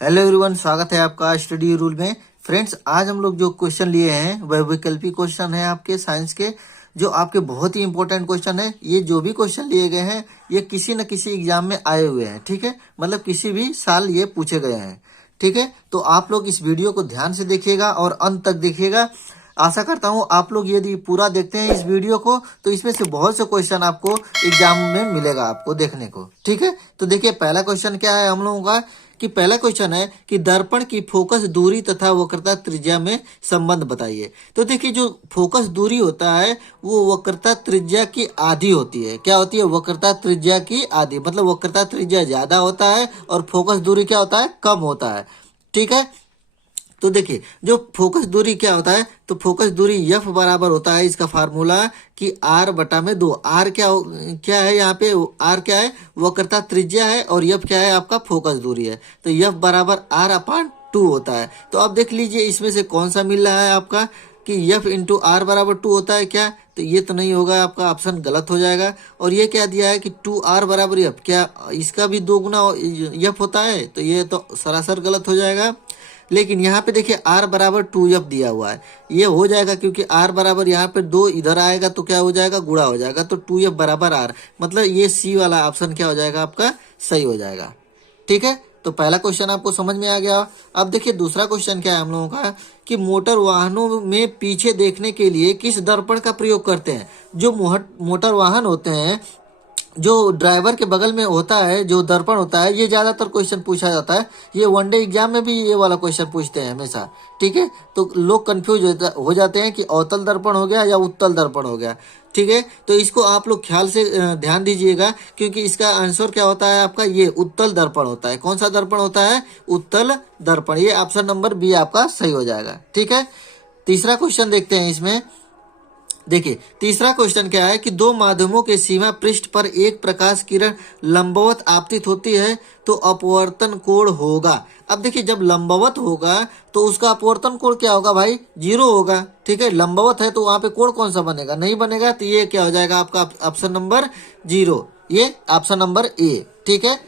Hello everyone, स्वागत है आपका स्टडी रूल में। फ्रेंड्स, आज हम लोग जो क्वेश्चन लिए हैं वह वैकल्पिक क्वेश्चन है आपके साइंस के, जो आपके बहुत ही इंपॉर्टेंट क्वेश्चन है। ये जो भी क्वेश्चन लिए गए हैं ये किसी न किसी एग्जाम में आए हुए हैं, ठीक है। मतलब किसी भी साल ये पूछे गए हैं, ठीक है। तो आप लोग इस वीडियो को ध्यान से देखिएगा और अंत तक देखिएगा। आशा करता हूँ आप लोग यदि पूरा देखते हैं इस वीडियो को तो इसमें से बहुत से क्वेश्चन आपको एग्जाम में मिलेगा आपको देखने को, ठीक है। तो देखिए, पहला क्वेश्चन क्या है हम लोगों का कि पहला क्वेश्चन है कि दर्पण की फोकस दूरी तथा वक्रता त्रिज्या में संबंध बताइए। तो देखिए, जो फोकस दूरी होता है वो वक्रता त्रिज्या की आधी होती है। क्या होती है? वक्रता त्रिज्या की आधी। मतलब वक्रता त्रिज्या ज्यादा होता है और फोकस दूरी क्या होता है? कम होता है, ठीक है। तो देखिए, जो फोकस दूरी क्या होता है, तो फोकस दूरी F बराबर होता है, इसका फार्मूला कि R बटा में 2। R क्या है यहाँ पे? R क्या है? वक्रता त्रिज्या है और F क्या है? आपका फोकस दूरी है। तो F बराबर R अपान 2 होता है। तो अब देख लीजिए इसमें से कौन सा मिल रहा है आपका कि F इंटू R बराबर 2 होता है क्या? तो ये तो नहीं होगा, आपका ऑप्शन गलत हो जाएगा। और ये क्या दिया है कि 2R बराबर F, क्या इसका भी 2 गुना F होता है? तो ये तो सरासर गलत हो जाएगा। लेकिन यहाँ पे देखिए R बराबर 2F दिया हुआ है, ये हो जाएगा क्योंकि R बराबर यहाँ पे 2 इधर आएगा तो क्या हो जाएगा? गुणा हो जाएगा। तो 2F बराबर R, मतलब ये C वाला ऑप्शन क्या हो जाएगा? आपका सही हो जाएगा, ठीक है। तो पहला क्वेश्चन आपको समझ में आ गया। अब देखिए दूसरा क्वेश्चन क्या है हम लोगों का कि मोटर वाहनों में पीछे देखने के लिए किस दर्पण का प्रयोग करते हैं। जो मोटर वाहन होते हैं, जो ड्राइवर के बगल में होता है, जो दर्पण होता है, ये ज्यादातर क्वेश्चन पूछा जाता है। ये वनडे एग्जाम में भी ये वाला क्वेश्चन पूछते हैं हमेशा, ठीक है। तो लोग कंफ्यूज हो जाते हैं कि अवतल दर्पण हो गया या उत्तल दर्पण हो गया, ठीक है। तो इसको आप लोग ख्याल से ध्यान दीजिएगा, क्योंकि इसका आंसर क्या होता है आपका? ये उत्तल दर्पण होता है। कौन सा दर्पण होता है? उत्तल दर्पण। ये ऑप्शन नंबर बी आपका सही हो जाएगा, ठीक है। तीसरा क्वेश्चन देखते हैं इसमें। देखिए, तीसरा क्वेश्चन क्या है कि दो माध्यमों के सीमा पृष्ठ पर एक प्रकाश किरण लंबवत आपतित होती है तो अपवर्तन कोण होगा। अब देखिए, जब लंबवत होगा तो उसका अपवर्तन कोण क्या होगा भाई? 0 होगा, ठीक है। लंबवत है तो वहां पे कोण कौन सा बनेगा? नहीं बनेगा। तो ये क्या हो जाएगा आपका? ऑप्शन नंबर 0, ये ऑप्शन नंबर ए, ठीक है।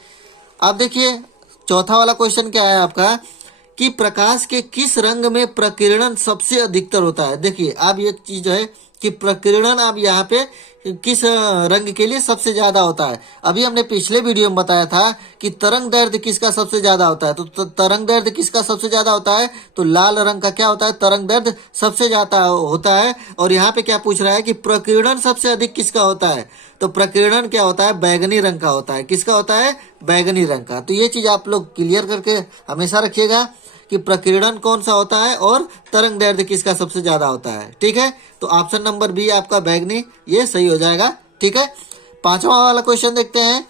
अब देखिए चौथा वाला क्वेश्चन क्या है आपका कि प्रकाश के किस रंग में प्रकीर्णन सबसे अधिकतर होता है। देखिए, अब ये चीज है कि प्रकीर्णन अब यहाँ पे किस रंग के लिए सबसे ज्यादा होता है। अभी हमने पिछले वीडियो में बताया था कि तरंग दैर्ध्य किसका सबसे ज्यादा होता है। तो तरंग दैर्ध्य किसका सबसे ज्यादा होता है? तो लाल रंग का क्या होता है? तरंग दैर्ध्य सबसे ज्यादा होता है। और यहाँ पे क्या पूछ रहा है कि प्रकीर्णन सबसे अधिक किसका होता है? तो प्रकीर्णन क्या होता है? बैगनी रंग का होता है। किसका होता है? बैगनी रंग का। तो ये चीज आप लोग क्लियर करके हमेशा रखिएगा कि प्रकीर्णन कौन सा होता है और तरंग दैर्ध्य किसका सबसे ज्यादा होता है, ठीक है। तो ऑप्शन नंबर बी आपका बैगनी, ये सही हो जाएगा, ठीक है। पांचवा वाला क्वेश्चन देखते हैं।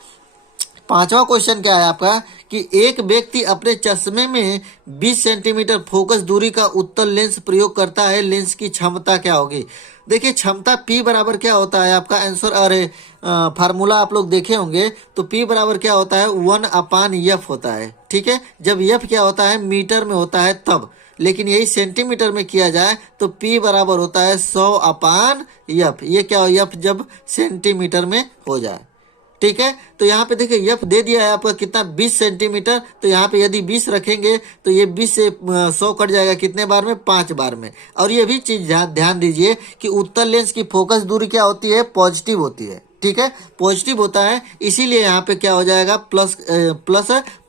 पांचवा क्वेश्चन क्या है आपका कि एक व्यक्ति अपने चश्मे में 20 सेंटीमीटर फोकस दूरी का उत्तल लेंस प्रयोग करता है, लेंस की क्षमता क्या होगी। देखिए, क्षमता P बराबर क्या होता है आपका? आंसर अरे फार्मूला आप लोग देखे होंगे। तो P बराबर क्या होता है? 1 अपान F होता है, ठीक है। जब F क्या होता है? मीटर में होता है तब, लेकिन यही सेंटीमीटर में किया जाए तो P बराबर होता है 100 अपान F। ये क्या हो? F जब सेंटीमीटर में हो जाए, ठीक है। तो यहाँ पे देखिए F दे दिया है आपका कितना? 20 सेंटीमीटर। तो यहाँ पे यदि 20 रखेंगे तो ये 20 से 100 कट जाएगा कितने बार में? 5 बार में। और ये भी चीज ध्यान दीजिए कि उत्तल लेंस की फोकस दूरी क्या होती है? पॉजिटिव होती है, ठीक है। पॉजिटिव होता है, इसीलिए यहाँ पे क्या हो जाएगा? प्लस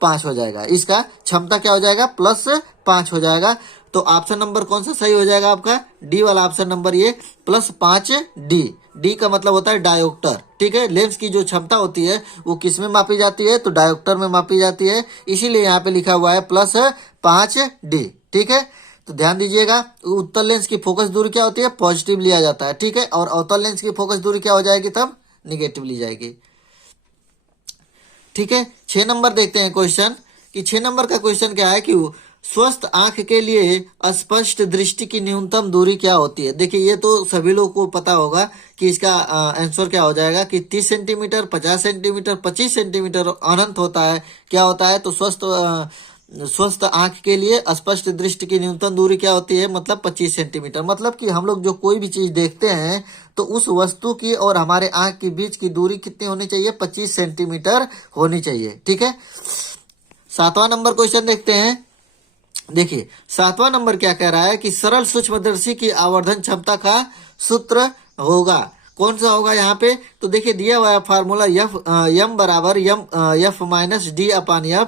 5 हो जाएगा। इसका क्षमता क्या हो जाएगा? +5 हो जाएगा। तो ऑप्शन नंबर कौन सा सही हो जाएगा आपका? डी वाला ऑप्शन नंबर, ये +5D। डी का मतलब होता है डायोप्टर, ठीक है। लेंस की जो क्षमता होती है वो किस में मापी जाती है? तो डायोप्टर में मापी जाती है, इसीलिए यहाँ पे लिखा हुआ है +5D, ठीक है। तो ध्यान दीजिएगा, उत्तल लेंस की फोकस दूरी क्या होती है? पॉजिटिव लिया जाता है, ठीक है। और अवतल लेंस की फोकस दूरी क्या हो जाएगी? तब निगेटिव ली जाएगी, ठीक है। 6 नंबर देखते हैं क्वेश्चन कि 6 नंबर का क्वेश्चन क्या है कि स्वस्थ आंख के लिए स्पष्ट दृष्टि की न्यूनतम दूरी क्या होती है। देखिए, ये तो सभी लोगों को पता होगा कि इसका आंसर क्या हो जाएगा कि 30 सेंटीमीटर, 50 सेंटीमीटर, 25 सेंटीमीटर अनंत होता है। क्या होता है? तो स्वस्थ आंख के लिए स्पष्ट दृष्टि की न्यूनतम दूरी क्या होती है? मतलब 25 सेंटीमीटर। मतलब कि हम लोग जो कोई भी चीज देखते हैं तो उस वस्तु की और हमारे आंख के बीच की दूरी कितनी होनी चाहिए? 25 सेंटीमीटर होनी चाहिए, ठीक है। सातवां नंबर क्वेश्चन देखते हैं। देखिए 7वां नंबर क्या कह रहा है कि सरल सूक्ष्मदर्शी की आवर्धन क्षमता का सूत्र होगा। कौन सा होगा यहाँ पे? तो देखिए दिया हुआ है फार्मूला यम बराबर F minus D upon F,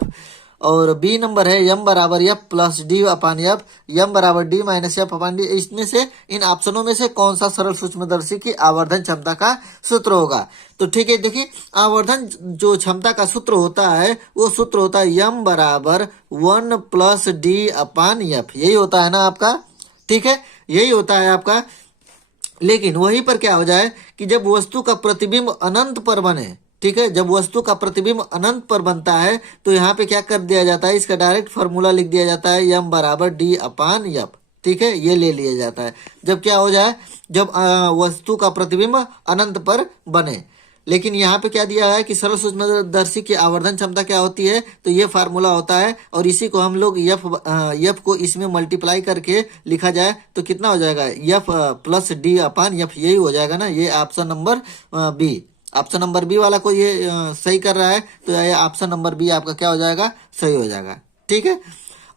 और बी नंबर है यम बराबर F plus D upon F, यम बराबर डी माइनस एफ अपान डी। इसमें से इन ऑप्शनों में से कौन सा सरल सूक्ष्मदर्शी की आवर्धन क्षमता का सूत्र होगा? तो ठीक है, देखिए आवर्धन जो क्षमता का सूत्र होता है वो सूत्र होता है यम बराबर 1 प्लस डी अपान एफ, यही होता है ना आपका। ठीक है, यही होता है आपका। लेकिन वहीं पर क्या हो जाए कि जब वस्तु का प्रतिबिंब अनंत पर बने, ठीक है, जब वस्तु का प्रतिबिंब अनंत पर बनता है तो यहाँ पे क्या कर दिया जाता है, इसका डायरेक्ट फॉर्मूला लिख दिया जाता है यम बराबर डी अपान एफ। ठीक है, ये ले लिया जाता है जब क्या हो जाए, जब वस्तु का प्रतिबिंब अनंत पर बने। लेकिन यहाँ पे क्या दिया है कि सरल सूक्ष्मदर्शी की आवर्धन क्षमता क्या होती है, तो ये फार्मूला होता है, और इसी को हम लोग एफ को इसमें मल्टीप्लाई करके लिखा जाए तो कितना हो जाएगा, F plus D upon F, यही हो जाएगा ना। ये option number B, option number B वाला को ये सही कर रहा है, तो ये ऑप्शन नंबर बी आपका क्या हो जाएगा, सही हो जाएगा। ठीक है,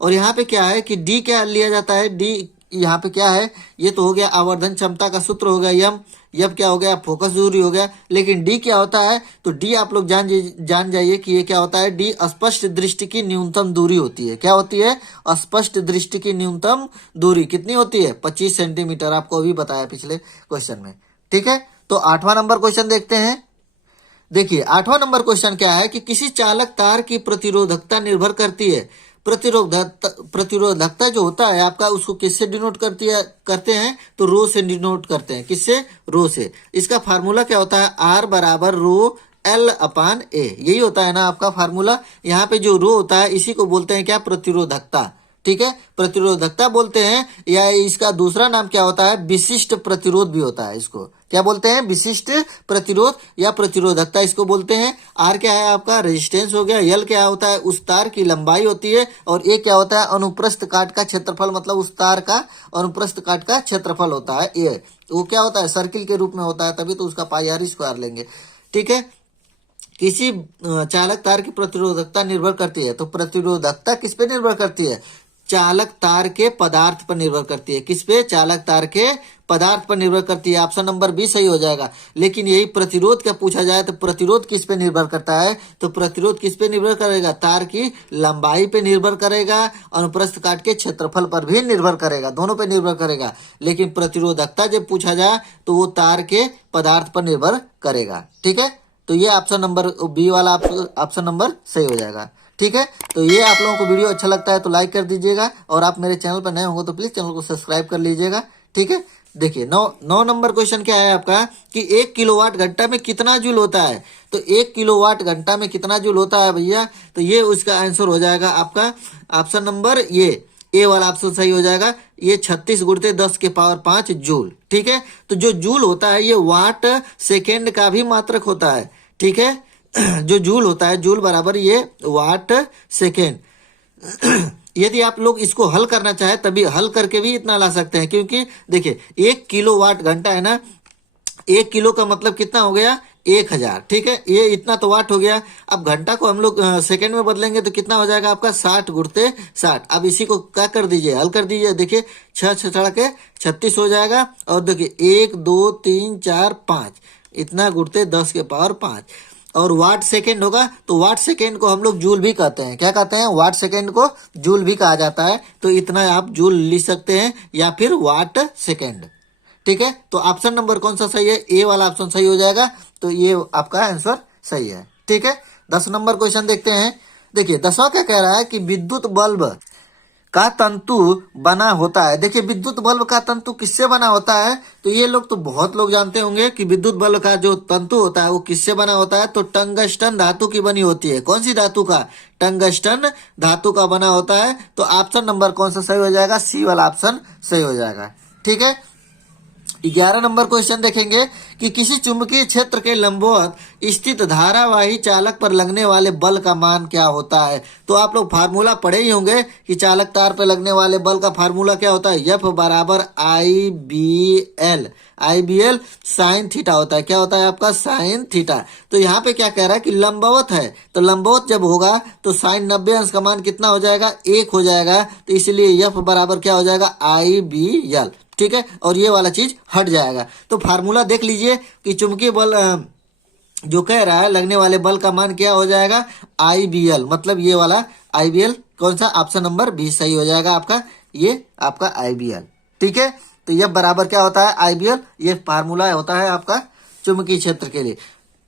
और यहाँ पे क्या है कि डी क्या लिया जाता है, डी यहाँ पे क्या है, ये तो हो गया आवर्धन क्षमता का सूत्र हो गया यम, यम क्या हो गया, फोकस दूरी हो गया। लेकिन डी क्या होता है, तो डी आप लोग जान जाइए कि ये क्या होता है, डी स्पष्ट दृष्टि की न्यूनतम दूरी होती है। क्या होती है, स्पष्ट दृष्टि की न्यूनतम दूरी कितनी होती है, 25 सेंटीमीटर, आपको अभी बताया पिछले क्वेश्चन में। ठीक है, तो 8वां नंबर क्वेश्चन देखते हैं। देखिए 8वां नंबर क्वेश्चन क्या है कि किसी चालक तार की प्रतिरोधकता निर्भर करती है। प्रतिरोधकता जो होता है आपका, उसको किससे डिनोट करते हैं, तो रो से डिनोट करते हैं। किससे, रो से। इसका फार्मूला क्या होता है, आर बराबर रो एल अपान ए, यही होता है ना आपका फार्मूला। यहाँ पे जो रो होता है इसी को बोलते हैं क्या, प्रतिरोधकता। ठीक है, प्रतिरोधकता बोलते हैं, या इसका दूसरा नाम क्या होता है, विशिष्ट प्रतिरोध भी होता है। इसको क्या बोलते हैं, विशिष्ट प्रतिरोध या प्रतिरोधकता इसको बोलते हैं। आर क्या है आपका, रेजिस्टेंस हो गया। एल क्या होता है, उस तार की लंबाई होती है। और ए क्या होता है, अनुप्रस्थ काट का क्षेत्रफल, मतलब उस तार का अनुप्रस्थ काट का क्षेत्रफल होता है। ए वो क्या होता है, सर्किल के रूप में होता है, तभी तो उसका पाई आर स्क्वायर लेंगे। ठीक है, किसी चालक तार की प्रतिरोधकता निर्भर करती है, तो प्रतिरोधकता किस पे निर्भर करती है, चालक तार के पदार्थ पर निर्भर करती है। किस पे, चालक तार के पदार्थ पर निर्भर करती है। ऑप्शन नंबर बी सही हो जाएगा। लेकिन यही प्रतिरोध का पूछा जाए तो प्रतिरोध किस पे निर्भर करता है, तो प्रतिरोध किस पे निर्भर करेगा, तार की लंबाई पे निर्भर करेगा, अनुप्रस्थ काट के क्षेत्रफल पर भी निर्भर करेगा, दोनों पे निर्भर करेगा। लेकिन प्रतिरोधकता जब पूछा जाए तो वो तार के पदार्थ पर निर्भर करेगा। ठीक है, तो ये ऑप्शन नंबर बी वाला ऑप्शन नंबर सही हो जाएगा। ठीक है, तो ये आप लोगों को वीडियो अच्छा लगता है तो लाइक कर दीजिएगा, और आप मेरे चैनल पर नए होंगे तो प्लीज चैनल को सब्सक्राइब कर लीजिएगा। ठीक है, देखिए 9 नंबर क्वेश्चन क्या है आपका कि 1 किलोवाट घंटा में कितना जूल होता है। तो 1 किलोवाट घंटा में कितना जूल होता है भैया, तो ये उसका आंसर हो जाएगा आपका ऑप्शन नंबर ये ए वाला ऑप्शन सही हो जाएगा। ये 36 गुणित 10 के पावर 5 जूल। ठीक है, तो जो जूल होता है ये वाट सेकेंड का भी मात्रक होता है। ठीक है, जो जूल होता है, जूल बराबर ये वाट सेकेंड। यदि आप लोग इसको हल करना चाहे तभी हल करके भी इतना ला सकते हैं, क्योंकि देखिए 1 किलोवाट घंटा है ना, 1 किलो का मतलब कितना हो गया, 1000। ठीक है, ये इतना तो वाट हो गया। अब घंटा को हम लोग सेकेंड में बदलेंगे तो कितना हो जाएगा आपका, 60 गुणित 60। अब इसी को क्या कर दीजिए, हल कर दीजिए। देखिए 6 के 36 हो जाएगा, और देखिए 1 2 3 4 5 इतना गुणित 10 के पावर 5, और वाट सेकेंड होगा। तो वाट सेकेंड को हम लोग जूल भी कहते हैं। क्या कहते हैं, वाट सेकेंड को जूल भी कहा जाता है। तो इतना आप जूल लिख सकते हैं, या फिर वाट सेकेंड। ठीक है, तो ऑप्शन नंबर कौन सा सही है, ए वाला ऑप्शन सही हो जाएगा। तो ये आपका आंसर सही है। ठीक है, 10 नंबर क्वेश्चन देखते हैं। देखिए 10वां क्या कह रहा है कि विद्युत बल्ब का तंतु बना होता है। देखिए विद्युत बल्ब का तंतु किससे बना होता है, तो ये लोग तो बहुत लोग जानते होंगे कि विद्युत बल्ब का जो तंतु होता है वो किससे बना होता है, तो टंगस्टन धातु की बनी होती है। कौन सी धातु का, टंगस्टन धातु का बना होता है। तो ऑप्शन नंबर कौन सा सही हो जाएगा, सी वाला ऑप्शन सही हो जाएगा। ठीक है, 11 नंबर क्वेश्चन देखेंगे कि किसी चुंबकीय क्षेत्र के लंबवत स्थित धारावाही चालक पर लगने वाले बल का मान क्या होता है। तो आप लोग फार्मूला पढ़े ही होंगे कि चालक तार पर लगने वाले बल का फार्मूला क्या होता है, F बराबर आई बी एल साइन थीटा होता है। क्या होता है आपका, साइन थीटा। तो यहाँ पे क्या कह रहा है कि लंबवत है, तो लंबवत जब होगा तो साइन 90 अंश का मान कितना हो जाएगा, 1 हो जाएगा। तो इसलिए F बराबर क्या हो जाएगा, आई बी एल। ठीक है, और ये वाला चीज हट जाएगा। तो फार्मूला देख लीजिए कि चुंबकीय बल जो कह रहा है लगने वाले बल का मान क्या हो जाएगा, आई बी एल। मतलब ये वाला आई बी एल कौन सा, ऑप्शन नंबर 20 सही हो जाएगा आपका, ये आपका आई बी एल। ठीक है, तो ये बराबर क्या होता है, आई बी एल। ये फार्मूला होता है आपका चुंबकीय क्षेत्र के लिए।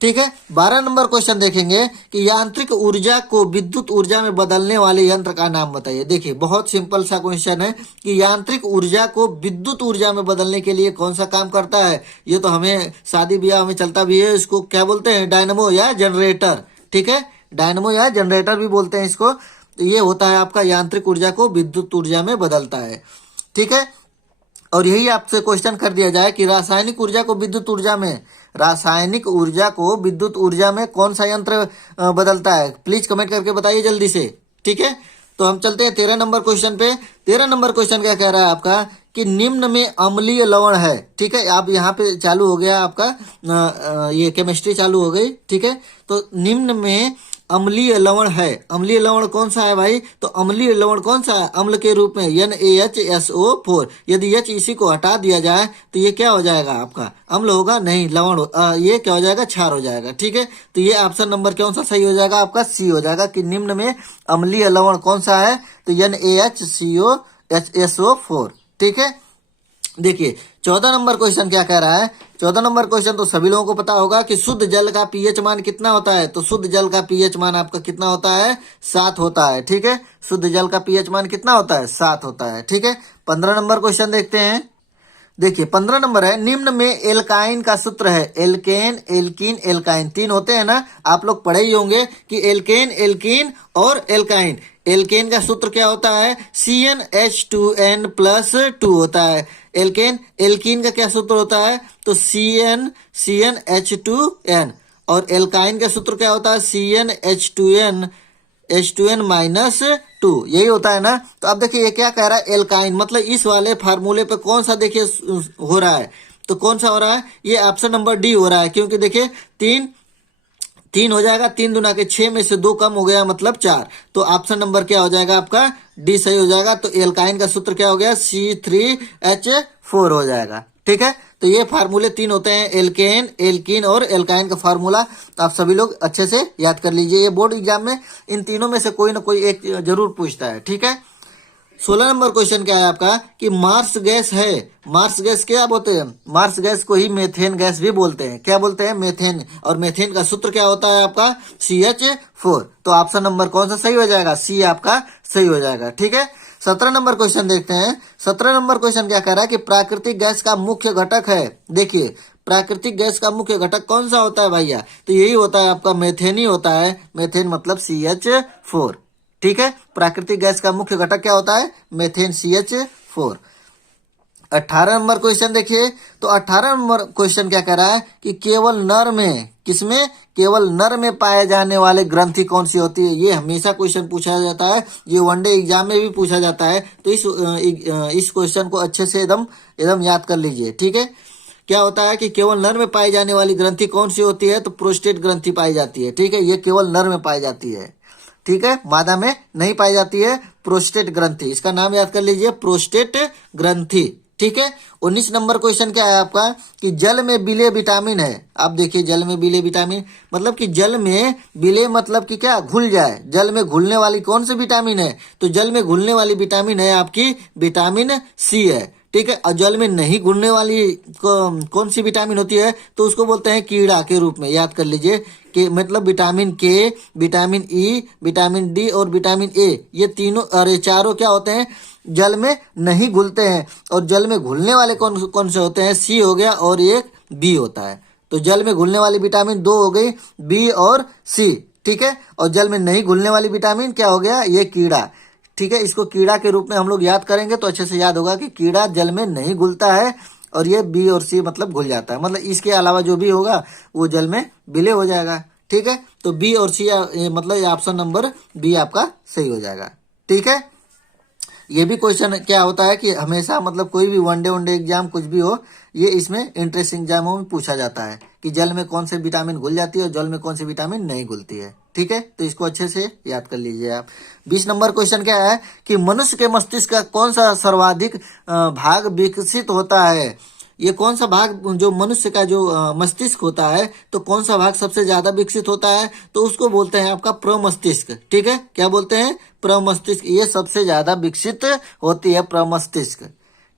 ठीक है, 12 नंबर क्वेश्चन देखेंगे कि यांत्रिक ऊर्जा को विद्युत ऊर्जा में बदलने वाले यंत्र का नाम बताइए। देखिए बहुत सिंपल सा क्वेश्चन है कि यांत्रिक ऊर्जा को विद्युत ऊर्जा में बदलने के लिए कौन सा काम करता है। ये तो हमें शादी ब्याह में चलता भी है, इसको क्या बोलते हैं, डायनमो या जनरेटर। ठीक है, डायनमो या जनरेटर भी बोलते हैं इसको। तो ये होता है आपका यांत्रिक ऊर्जा को विद्युत ऊर्जा में बदलता है। ठीक है, और यही आपसे क्वेश्चन कर दिया जाए कि रासायनिक ऊर्जा को विद्युत ऊर्जा में, रासायनिक ऊर्जा को विद्युत ऊर्जा में कौन सा यंत्र बदलता है। प्लीज कमेंट करके बताइए जल्दी से। ठीक है, तो हम चलते हैं 13 नंबर क्वेश्चन पे। 13 नंबर क्वेश्चन क्या कह रहा है आपका कि निम्न में अम्लीय लवण है। ठीक है, आप यहाँ पे चालू हो गया आपका ये केमिस्ट्री चालू हो गई। ठीक है, तो निम्न में अम्लीय लवण है। अम्लीय लवण कौन सा है भाई, तो अम्लीय लवण कौन सा है, अम्ल के रूप में NaHSO4। यदि H इसी को हटा दिया जाए तो ये क्या हो जाएगा आपका, अम्ल होगा नहीं, लवण ये क्या हो जाएगा, क्षार हो जाएगा। ठीक है, तो ये ऑप्शन नंबर कौन सा सही हो जाएगा आपका, सी हो जाएगा कि निम्न में अम्लीय लवण कौन सा है, तो NaHCOHSO4। ठीक है, देखिए 14 नंबर क्वेश्चन क्या कह रहा है। 14 नंबर क्वेश्चन तो सभी लोगों को पता होगा कि शुद्ध जल का पीएच मान कितना होता है। तो शुद्ध जल का पीएच मान आपका कितना होता है, 7 होता है। ठीक है, शुद्ध जल का पीएच मान कितना होता है, 7 होता है। ठीक है, 15 नंबर क्वेश्चन देखते हैं। देखिए 15 नंबर है, निम्न में एल्काइन का सूत्र है। एल्केन, एल्कीन, एल्काइन 3 होते हैं ना, आप लोग पढ़े ही होंगे कि एल्केन, एल्कीन और एल्काइन। एल्केन का सूत्र क्या होता है, CnH2n+2 होता है। एल्केन, एल्कीन का क्या सूत्र होता है, तो CnH2n। और एल्काइन का सूत्र क्या होता है, CnH2n-2। यही होता है ना। तो अब देखिए ये क्या कह रहा है, एल्काइन मतलब इस वाले फार्मूले पे कौन सा देखिए हो रहा है, तो कौन सा हो रहा है, ये ऑप्शन नंबर डी हो रहा है। क्योंकि देखिए 3 हो जाएगा, 3 दूना के 6 में से 2 कम हो गया मतलब 4। तो ऑप्शन नंबर क्या हो जाएगा आपका, डी सही हो जाएगा। तो एल्काइन का सूत्र क्या हो गया, C3H4 हो जाएगा। ठीक है, तो ये फार्मूले 3 होते हैं, एल्केन, एल्कीन और एल्काइन का फार्मूला। तो आप सभी लोग अच्छे से याद कर लीजिए, ये बोर्ड एग्जाम में इन तीनों में से कोई ना कोई एक जरूर पूछता है। ठीक है, 16 नंबर क्वेश्चन क्या है आपका कि मार्स गैस है। मार्स गैस क्या बोलते हैं, मार्स गैस को ही मेथेन गैस भी बोलते हैं। क्या बोलते हैं, मेथेन। और मेथेन का सूत्र क्या होता है आपका, CH4। तो ऑप्शन नंबर कौन सा सही हो जाएगा, सी आपका सही हो जाएगा। ठीक है, 17 नंबर क्वेश्चन देखते हैं। 17 नंबर क्वेश्चन क्या कह रहा है कि प्राकृतिक गैस का मुख्य घटक है। देखिए प्राकृतिक गैस का मुख्य घटक कौन सा होता है भैया, तो यही होता है आपका मेथेन ही होता है। मेथेन मतलब CH4। ठीक है, प्राकृतिक गैस का मुख्य घटक क्या होता है, मेथेन, CH4। 18 नंबर क्वेश्चन देखिए। तो 18 नंबर क्वेश्चन क्या कह रहा है कि केवल नर में, किसमें, केवल नर में पाए जाने वाले ग्रंथि कौन सी होती है। ये हमेशा क्वेश्चन पूछा जाता है, ये वनडे एग्जाम में भी पूछा जाता है। तो इस क्वेश्चन को अच्छे से एकदम याद कर लीजिए। ठीक है, क्या होता है कि केवल नर में पाई जाने वाली ग्रंथि कौन सी होती है, तो प्रोस्टेट ग्रंथि पाई जाती है। ठीक है, ये केवल नर में पाई जाती है। ठीक है, मादा में नहीं पाई जाती है, प्रोस्टेट ग्रंथि, इसका नाम याद कर लीजिए, प्रोस्टेट ग्रंथि। ठीक है, 19 नंबर क्वेश्चन क्या है आपका कि जल में विलेय विटामिन है। आप देखिए जल में विलेय विटामिन मतलब कि जल में विलेय मतलब कि क्या, घुल जाए। जल में घुलने वाली कौन सी विटामिन है, तो जल में घुलने वाली विटामिन है आपकी विटामिन सी है। ठीक है, और जल में नहीं घुलने वाली कौन सी विटामिन होती है, तो उसको बोलते हैं कीड़ा के रूप में। याद कर लीजिए कि मतलब विटामिन के, विटामिन ई, विटामिन डी और विटामिन ए, ये तीनों और ये चारों क्या होते हैं, जल में नहीं घुलते हैं। और जल में घुलने वाले कौन कौन से होते हैं, सी हो गया और एक बी होता है। तो जल में घुलने वाली विटामिन 2 हो गई, बी और सी। ठीक है, और जल में नहीं घुलने वाली विटामिन क्या हो गया, ये कीड़ा। ठीक है, इसको कीड़ा के रूप में हम लोग याद करेंगे तो अच्छे से याद होगा कि कीड़ा जल में नहीं घुलता है, और ये बी और सी मतलब घुल जाता है, मतलब इसके अलावा जो भी होगा वो जल में विलय हो जाएगा। ठीक है, तो बी और सी मतलब ये ऑप्शन नंबर बी आपका सही हो जाएगा। ठीक है, ये भी क्वेश्चन क्या होता है कि हमेशा मतलब कोई भी वनडे एग्जाम कुछ भी हो, ये इसमें इंट्रेंस एग्जामों में पूछा जाता है कि जल में कौन से विटामिन घुल जाती है और जल में कौन से विटामिन नहीं घुलती है। ठीक है, तो इसको अच्छे से याद कर लीजिए आप। 20 नंबर क्वेश्चन क्या है कि मनुष्य के मस्तिष्क का कौन सा सर्वाधिक भाग विकसित होता है। ये कौन सा भाग, जो मनुष्य का जो मस्तिष्क होता है, तो कौन सा भाग सबसे ज्यादा विकसित होता है, तो उसको बोलते हैं आपका प्रमस्तिष्क। ठीक है, क्या बोलते हैं, प्रमस्तिष्क, ये सबसे ज्यादा विकसित होती है प्रमस्तिष्क।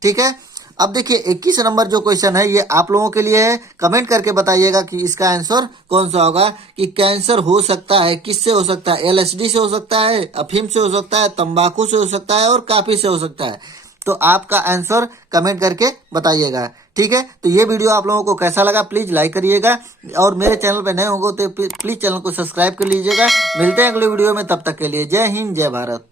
ठीक है, अब देखिए 21 नंबर जो क्वेश्चन है ये आप लोगों के लिए है, कमेंट करके बताइएगा कि इसका आंसर कौन सा होगा। कि कैंसर हो सकता है, किससे हो सकता है, एलएसडी से हो सकता है, अफीम से हो सकता है, तंबाकू से हो सकता है और कॉफी से हो सकता है। तो आपका आंसर कमेंट करके बताइएगा। ठीक है, तो ये वीडियो आप लोगों को कैसा लगा प्लीज लाइक करिएगा, और मेरे चैनल पे नए होंगे तो प्लीज चैनल को सब्सक्राइब कर लीजिएगा। मिलते हैं अगले वीडियो में, तब तक के लिए जय हिंद जय भारत।